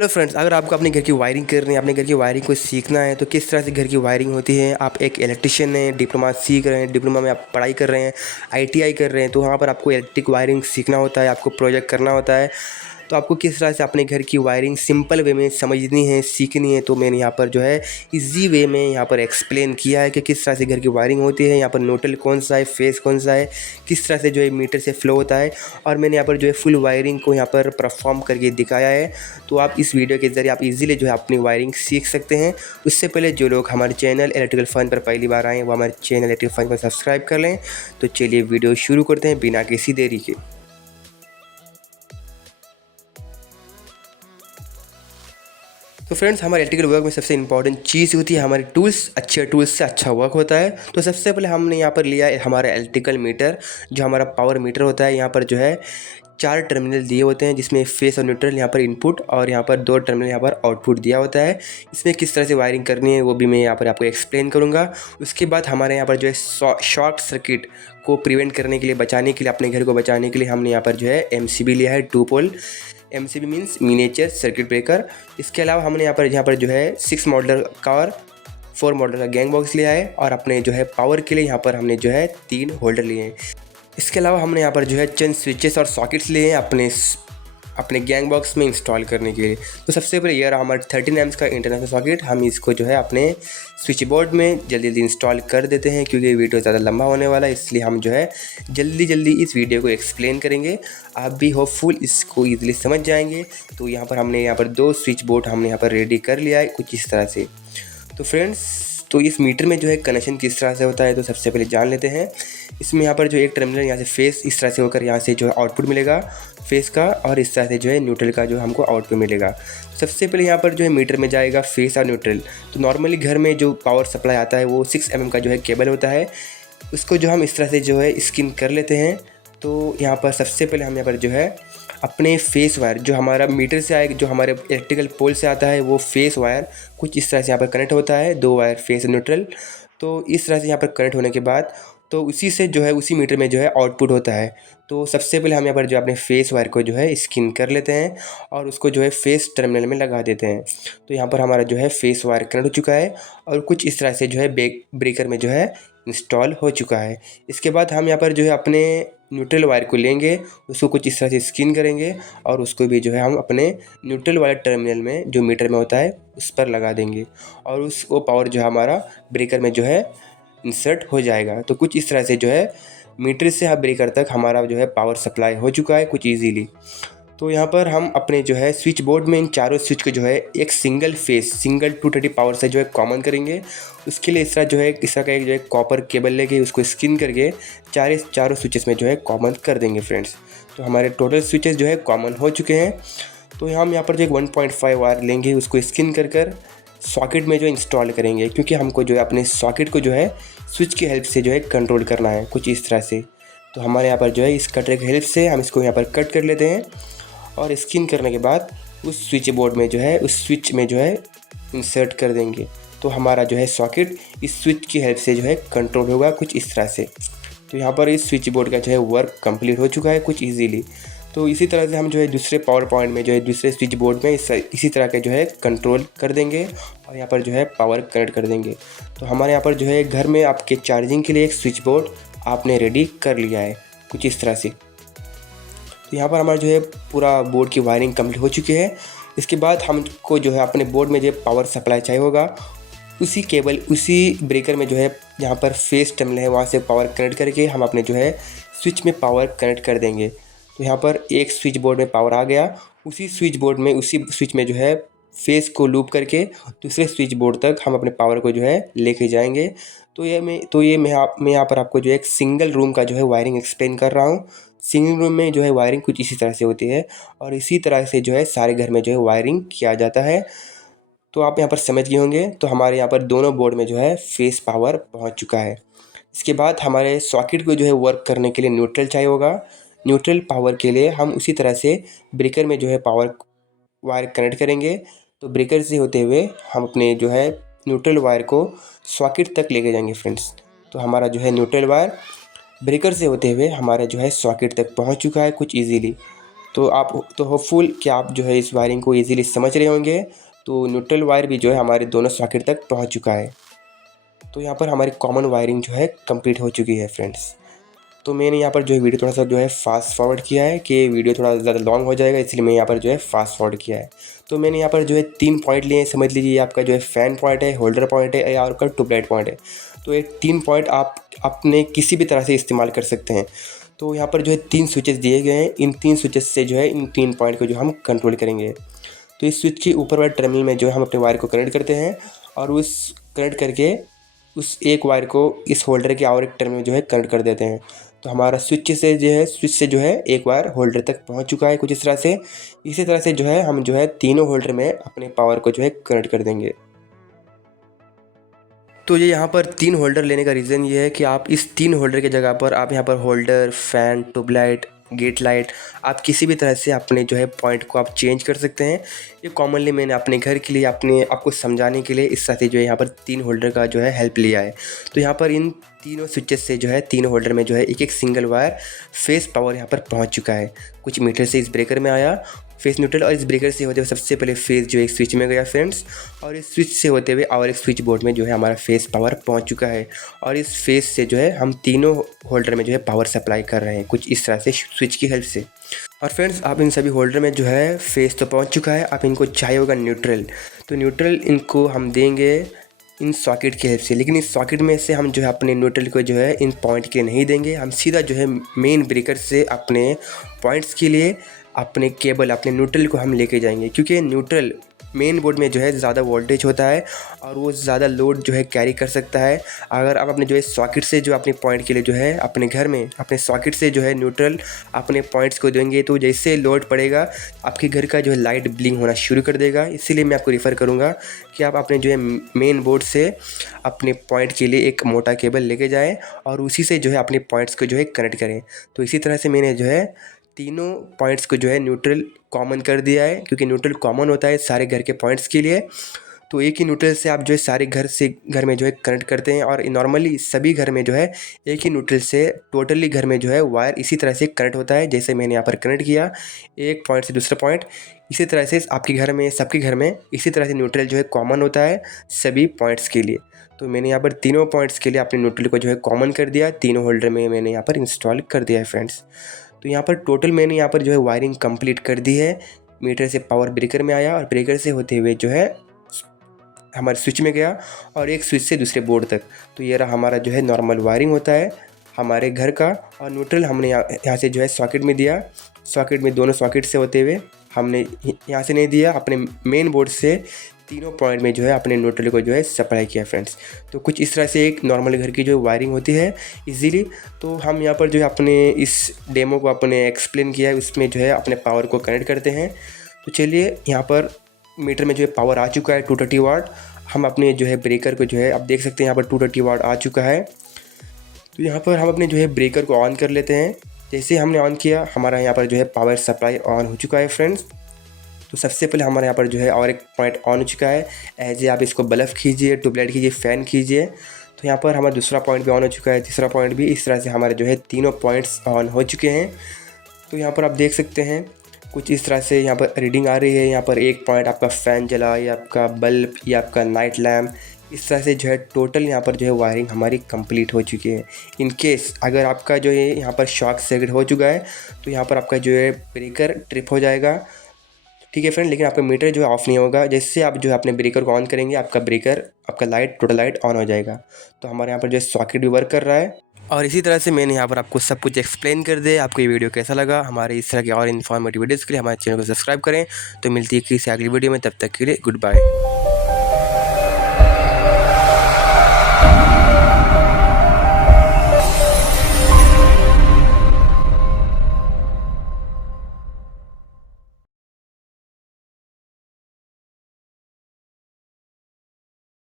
Hello friends, अगर आपको अपने घर की वायरिंग करनी है, अपने घर की वायरिंग को सीखना है तो किस तरह से घर की वायरिंग होती है। आप एक इलेक्ट्रिशियन हैं, डिप्लोमा सीख रहे हैं, डिप्लोमा में आप पढ़ाई कर रहे हैं, आईटीआई कर रहे हैं, तो वहाँ पर आपको इलेक्ट्रिक वायरिंग सीखना होता है, आपको प्रोजेक्ट करना होता है। तो आपको किस तरह से अपने घर की वायरिंग सिंपल वे में समझनी है, सीखनी है, तो मैंने यहाँ पर जो है इजी वे में यहाँ पर एक्सप्लेन किया है कि किस तरह से घर की वायरिंग होती है। यहाँ पर न्यूट्रल कौन सा है, फेस कौन सा है, किस तरह से जो है मीटर से फ्लो होता है, और मैंने यहाँ पर जो है फुल वायरिंग को यहाँ पर परफॉर्म करके दिखाया है। तो आप इस वीडियो के ज़रिए आप इजीली जो है अपनी वायरिंग सीख सकते हैं। उससे पहले जो लोग हमारे चैनल इलेक्ट्रिकल फन पर पहली बार आए वो हमारे चैनल इलेक्ट्रिकल फन को सब्सक्राइब कर लें। तो चलिए वीडियो शुरू करते हैं बिना किसी देरी के। तो फ्रेंड्स, हमारे इलेक्ट्रिकल वर्क में सबसे इंपॉर्टेंट चीज़ होती है हमारे टूल्स। अच्छे टूल्स से अच्छा वर्क होता है। तो सबसे पहले हमने यहाँ पर लिया है हमारा इलेक्ट्रिकल मीटर, जो हमारा पावर मीटर होता है। यहाँ पर जो है 4 टर्मिनल दिए होते हैं, जिसमें फेस और न्यूट्रल यहाँ पर इनपुट, और यहाँ पर 2 टर्मिनल यहाँ पर आउटपुट दिया होता है। इसमें किस तरह से वायरिंग करनी है वो भी मैं यहाँ पर आपको एक्सप्लेन करूँगा। उसके बाद हमारे यहाँ पर जो है शॉर्ट सर्किट को प्रिवेंट करने के लिए, बचाने के लिए, अपने घर को बचाने के लिए हमने यहाँ पर जो है एमसीबी लिया है, 2 pole. MCB means miniature circuit breaker. इसके अलावा हमने यहाँ पर जो है 6 मॉडल का और 4 मॉडल का गैंग बॉक्स लिया है, और अपने जो है पावर के लिए यहाँ पर हमने जो है 3 होल्डर लिए हैं। इसके अलावा हमने यहाँ पर जो है चंद स्विचेस और सॉकेट्स लिए हैं अपने गैंग बॉक्स में इंस्टॉल करने के लिए। तो सबसे पहले ये रहा हमारा 13 एम्स का इंटरनल सॉकेट। हम इसको जो है अपने स्विच बोर्ड में जल्दी जल्दी इंस्टॉल कर देते हैं, क्योंकि वीडियो ज़्यादा लंबा होने वाला है, इसलिए हम जो है जल्दी जल्दी इस वीडियो को एक्सप्लेन करेंगे। आप भी होपफुल इसको ईजिली समझ जाएंगे। तो यहाँ पर हमने 2 स्विच बोर्ड हमने यहाँ पर रेडी कर लिया है कुछ इस तरह से। तो फ्रेंड्स, तो इस मीटर में जो है कनेक्शन किस तरह से होता है, तो सबसे पहले जान लेते हैं। इसमें यहाँ पर जो एक टर्मिनल यहाँ से फेस इस तरह से होकर यहाँ से जो है आउटपुट मिलेगा फेस का, और इस तरह से जो है न्यूट्रल का जो हमको आउटपुट मिलेगा। सबसे पहले यहाँ पर जो है मीटर में जाएगा फेस और न्यूट्रल। तो नॉर्मली घर में जो पावर सप्लाई आता है वो 6 mm का जो है केबल होता है, उसको जो हम इस तरह से जो है स्किन कर लेते हैं। तो यहाँ पर सबसे पहले हम यहाँ पर जो है अपने फेस वायर, जो हमारा मीटर से आएगा, जो हमारे इलेक्ट्रिकल पोल से आता है, वो फेस वायर कुछ इस तरह से यहाँ पर कनेक्ट होता है, 2 वायर फेस न्यूट्रल। तो इस तरह से यहाँ पर कनेक्ट होने के बाद तो उसी से जो है उसी मीटर में जो है आउटपुट होता है। तो सबसे पहले हम यहाँ पर जो अपने फेस वायर को जो है स्किन कर लेते हैं और उसको जो है फेस टर्मिनल में लगा देते हैं। तो यहाँ पर हमारा जो है फेस वायर कनेक्ट हो चुका है और कुछ इस तरह से जो है ब्रेकर में जो है इंस्टॉल हो चुका है। इसके बाद हम यहाँ पर जो है अपने न्यूट्रल वायर को लेंगे, उसको कुछ इस तरह से स्किन करेंगे और उसको भी जो है हम अपने न्यूट्रल वाले टर्मिनल में जो मीटर में होता है उस पर लगा देंगे, और वो पावर जो है हमारा ब्रेकर में जो है इंसर्ट हो जाएगा। तो कुछ इस तरह से जो है मीटर से ब्रेकर तक हमारा जो है पावर सप्लाई हो चुका है कुछ ईजीली। तो यहाँ पर हम अपने जो है स्विच बोर्ड में इन चारों स्विच को जो है एक सिंगल 230 पावर से जो है कॉमन करेंगे। उसके लिए इस तरह का एक जो है कॉपर केबल लेके उसको स्किन करके चारों स्विचेस में जो है कॉमन कर देंगे फ्रेंड्स। तो हमारे टोटल स्विचेस जो है कॉमन हो चुके हैं। तो हम यहाँ पर जो एक 1.5 वायर लेंगे, उसको स्किन कर सॉकेट में जो इंस्टॉल करेंगे, क्योंकि हमको जो है अपने सॉकेट को जो है स्विच की हेल्प से जो है कंट्रोल करना है कुछ इस तरह से। तो हमारे यहाँ पर जो है इस कटर की हेल्प से हम इसको यहाँ पर कट कर लेते हैं और स्किन करने के बाद उस स्विच बोर्ड में जो है उस स्विच में जो है इंसर्ट कर देंगे। तो हमारा जो है सॉकेट इस स्विच की हेल्प से जो है कंट्रोल होगा कुछ इस तरह से। तो यहाँ पर इस स्विच बोर्ड का जो है वर्क कंप्लीट हो चुका है कुछ इजीली। तो इसी तरह से हम जो है दूसरे पावर पॉइंट में जो है दूसरे स्विच बोर्ड में इसी तरह के जो है कंट्रोल कर देंगे और यहाँ पर जो है पावर कनेक्ट कर देंगे। तो हमारे यहाँ पर जो है घर में आपके चार्जिंग के लिए एक स्विच बोर्ड आपने रेडी कर लिया है कुछ इस तरह से। तो यहाँ पर हमारा जो है पूरा बोर्ड की वायरिंग कंप्लीट हो चुकी है। इसके बाद हमको जो है अपने बोर्ड में जो पावर सप्लाई चाहिए होगा, उसी केबल उसी ब्रेकर में जो है जहाँ पर फेस टर्मिनल है वहाँ से पावर कनेक्ट करके हम अपने जो है स्विच में पावर कनेक्ट कर देंगे। तो यहाँ पर एक स्विच बोर्ड में पावर आ गया, उसी स्विच में जो है फेस को लूप करके दूसरे स्विच बोर्ड तक हम अपने पावर को जो है लेके जाएंगे। तो ये मैं यहाँ पर आपको जो है एक सिंगल रूम का जो है वायरिंग एक्सप्लेन कर रहा हूँ। सिंगल रूम में जो है वायरिंग कुछ इसी तरह से होती है और इसी तरह से जो है सारे घर में जो है वायरिंग किया जाता है। तो आप यहाँ पर समझ गए होंगे। तो हमारे यहाँ पर दोनों बोर्ड में जो है फेस पावर पहुँच चुका है। इसके बाद हमारे सॉकेट को जो है वर्क करने के लिए न्यूट्रल चाहिए होगा। न्यूट्रल पावर के लिए हम उसी तरह से ब्रेकर में जो है पावर वायर कनेक्ट करेंगे। तो ब्रेकर से होते हुए हम अपने जो है न्यूट्रल वायर को सॉकेट तक लेके जाएंगे फ्रेंड्स। तो हमारा जो है न्यूट्रल वायर ब्रेकर से होते हुए हमारा जो है सॉकेट तक पहुंच चुका है कुछ इजीली। तो होपफुल कि आप जो है इस वायरिंग को ईज़िली समझ रहे होंगे। तो न्यूट्रल वायर भी जो है हमारे दोनों सॉकेट तक पहुँच चुका है। तो यहाँ पर हमारी कॉमन वायरिंग जो है कंप्लीट हो चुकी है फ्रेंड्स। तो मैंने यहाँ पर जो है वीडियो थोड़ा सा जो है फास्ट फॉरवर्ड किया है कि वीडियो थोड़ा ज़्यादा लॉन्ग हो जाएगा, इसलिए मैं यहाँ पर जो है फास्ट फॉरवर्ड किया है। तो मैंने यहाँ पर जो है 3 पॉइंट लिए हैं, समझ लीजिए आपका जो है फ़ैन पॉइंट है, होल्डर पॉइंट है या आपका ट्यूबलाइट पॉइंट है। तो ये 3 पॉइंट आप अपने किसी भी तरह से इस्तेमाल कर सकते हैं। तो यहाँ पर जो है 3 स्विचेस दिए गए हैं, इन 3 स्विचेस से जो है इन 3 पॉइंट को जो हम कंट्रोल करेंगे। तो इस स्विच के ऊपर वाले टर्मिनल में जो है हम अपने वायर को कनेक्ट करते हैं और उस कनेक्ट करके उस एक वायर को इस होल्डर के और एक टर्मिनल में जो है कनेक्ट कर देते हैं। तो हमारा स्विच से जो है एक वायर होल्डर तक पहुंच चुका है कुछ इस तरह से। इसी तरह से जो है हम जो है तीनों होल्डर में अपने पावर को जो है कनेक्ट कर देंगे। तो ये यहाँ पर 3 होल्डर लेने का रीज़न ये है कि आप इस 3 होल्डर की जगह पर आप यहाँ पर holder, fan, tubelight, get light आप किसी भी तरह से अपने जो है पॉइंट को आप चेंज कर सकते हैं। ये कॉमनली मैंने अपने घर के लिए अपने आपको समझाने के लिए इस तरह से जो है यहाँ पर 3 होल्डर का जो है हेल्प लिया है। तो यहाँ पर इन तीनों स्विचेस से जो है तीनों होल्डर में जो है एक एक सिंगल वायर फेस पावर यहाँ पर पहुँच चुका है। कुछ मीटर से इस ब्रेकर में आया फेस न्यूट्रल और इस ब्रेकर से होते हुए सबसे पहले फेस जो एक स्विच में गया फ्रेंड्स, और इस स्विच से होते हुए और एक स्विच बोर्ड में जो है हमारा फेस पावर पहुंच चुका है। और इस फेस से जो है हम तीनों होल्डर में जो है पावर सप्लाई कर रहे हैं कुछ इस तरह से स्विच की हेल्प से। और फ्रेंड्स आप इन सभी होल्डर में जो है फेस तो पहुंच चुका है, आप इनको चाहिए होगा न्यूट्रल। तो न्यूट्रल इनको हम देंगे इन सॉकेट की हेल्प से, लेकिन इस सॉकेट में से हम जो है अपने न्यूट्रल को जो है इन पॉइंट के नहीं देंगे। हम सीधा जो है मेन ब्रेकर से अपने पॉइंट्स के लिए अपने केबल अपने न्यूट्रल को हम लेके जाएंगे, क्योंकि न्यूट्रल मेन बोर्ड में जो है ज़्यादा वोल्टेज होता है और वो ज़्यादा लोड जो है कैरी कर सकता है। अगर आप अपने जो है सॉकेट से जो अपने पॉइंट के लिए जो है अपने घर में अपने सॉकेट से जो है न्यूट्रल अपने पॉइंट्स को देंगे तो जैसे लोड पड़ेगा आपके घर का जो है लाइट ब्लिंक होना शुरू कर देगा। इसीलिए मैं आपको रिफ़र करूँगा कि आप अपने जो है मेन बोर्ड से अपने पॉइंट के लिए एक मोटा केबल लेके जाएँ और उसी से जो है अपने पॉइंट्स को जो है कनेक्ट करें। तो इसी तरह से मैंने जो है तीनों पॉइंट्स को जो है न्यूट्रल कॉमन कर दिया है, क्योंकि न्यूट्रल कॉमन होता है सारे घर के पॉइंट्स के लिए। तो एक ही न्यूट्रल से आप जो है सारे घर में जो है कनेक्ट करते हैं और नॉर्मली सभी घर में जो है एक ही न्यूट्रल से टोटली घर में जो है वायर इसी तरह से कनेक्ट होता है जैसे मैंने यहाँ पर कनेक्ट किया एक पॉइंट से दूसरा पॉइंट। इसी तरह से आपके घर में सबके घर में इसी तरह से न्यूट्रल जो है कॉमन होता है सभी पॉइंट्स के लिए। तो मैंने यहाँ पर तीनों पॉइंट्स के लिए अपने न्यूट्रल को जो है कॉमन कर दिया, तीनों होल्डर में मैंने यहाँ पर इंस्टॉल कर दिया है फ्रेंड्स। तो यहाँ पर टोटल मैंने यहाँ पर जो है वायरिंग कंप्लीट कर दी है। मीटर से पावर ब्रेकर में आया और ब्रेकर से होते हुए जो है हमारे स्विच में गया और एक स्विच से दूसरे बोर्ड तक। तो ये रहा हमारा जो है नॉर्मल वायरिंग होता है हमारे घर का। और न्यूट्रल हमने यहाँ से जो है सॉकेट में दिया, सॉकेट में दोनों सॉकेट से होते हुए हमने यहाँ से नहीं दिया, अपने मेन बोर्ड से तीनों पॉइंट में जो है अपने न्यूट्रल को जो है सप्लाई किया फ्रेंड्स। तो कुछ इस तरह से एक नॉर्मल घर की जो वायरिंग होती है इजीली। तो हम यहाँ पर जो है अपने इस डेमो को अपने एक्सप्लेन किया है उसमें जो है अपने पावर को कनेक्ट करते हैं। तो चलिए यहाँ पर मीटर में जो है पावर आ चुका है 230 वाट। हम अपने जो है ब्रेकर को जो है आप देख सकते हैं यहाँ पर 230 वाट आ चुका है। तो यहाँ पर हम अपने जो है ब्रेकर को ऑन कर लेते हैं। जैसे हमने ऑन किया हमारा यहाँ पर जो है पावर सप्लाई ऑन हो चुका है फ्रेंड्स। तो सबसे पहले हमारे यहाँ पर जो है और एक पॉइंट ऑन हो चुका है। ऐसे आप इसको बल्ब कीजिए, ट्यूबलाइट कीजिए, फ़ैन कीजिए। तो यहाँ पर हमारा दूसरा पॉइंट भी ऑन हो चुका है, तीसरा पॉइंट भी। इस तरह से हमारे जो है तीनों पॉइंट्स ऑन हो चुके हैं। तो यहाँ पर आप देख सकते हैं कुछ इस तरह से यहाँ पर रीडिंग आ रही है। यहाँ पर एक पॉइंट आपका फ़ैन जला या आपका बल्ब या आपका नाइट लैम्प, इस तरह से जो है टोटल यहाँ पर जो है वायरिंग हमारी कंप्लीट हो चुकी है। इन केस अगर आपका जो है यहाँ पर शॉर्ट सर्किट हो चुका है तो यहाँ पर आपका जो है ब्रेकर ट्रिप हो जाएगा, ठीक है फ्रेंड। लेकिन आपका मीटर जो है ऑफ़ नहीं होगा। जैसे आप जो है अपने ब्रेकर को ऑन करेंगे आपका ब्रेकर आपका लाइट टोटल लाइट ऑन हो जाएगा। तो हमारे यहाँ पर जो है सॉकेट भी वर्क कर रहा है। और इसी तरह से मैंने यहाँ पर आपको सब कुछ एक्सप्लेन कर दिया। आपको ये वीडियो कैसा लगा? हमारे इस तरह की और इन्फॉर्मेटिव वीडियोज़ के लिए हमारे चैनल को सब्सक्राइब करें। तो मिलती है किसी अगली वीडियो में, तब तक के लिए गुड बाय।